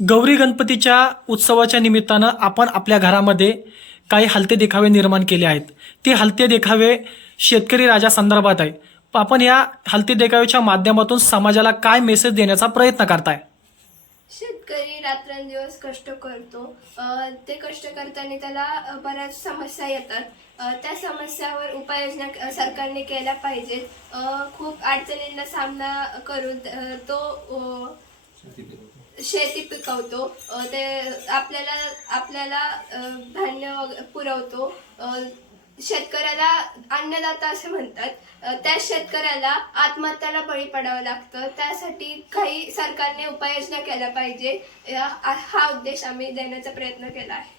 गौरी गणपतीच्या उत्सवाच्या निमित्तानं आपण आपल्या घरामध्ये काही हलते देखावे निर्माण केले आहेत. ते हलते देखावे शेतकरी राजा संदर्भात आहे. आपण या हलते देखाव्याच्या माध्यमातून समाजाला काय मेसेज देण्याचा प्रयत्न करताय? शेतकरी रात्रंदिवस कष्ट करतो. ते कष्ट करताना त्याला बऱ्याच समस्या येतात. त्या समस्यावर उपाययोजना सरकारने केल्या पाहिजेत. खूप अडचणींना सामना करून तो शेती पिकवतो. ते आपल्याला धान्य पुरवतो. शेतकऱ्याला अन्नदाता असे म्हणतात. त्या शेतकऱ्याला आत्महत्याला बळी पडावं लागतं. त्यासाठी काही सरकारने उपाययोजना केल्या पाहिजे. हा उद्देश आम्ही देण्याचा प्रयत्न केला आहे.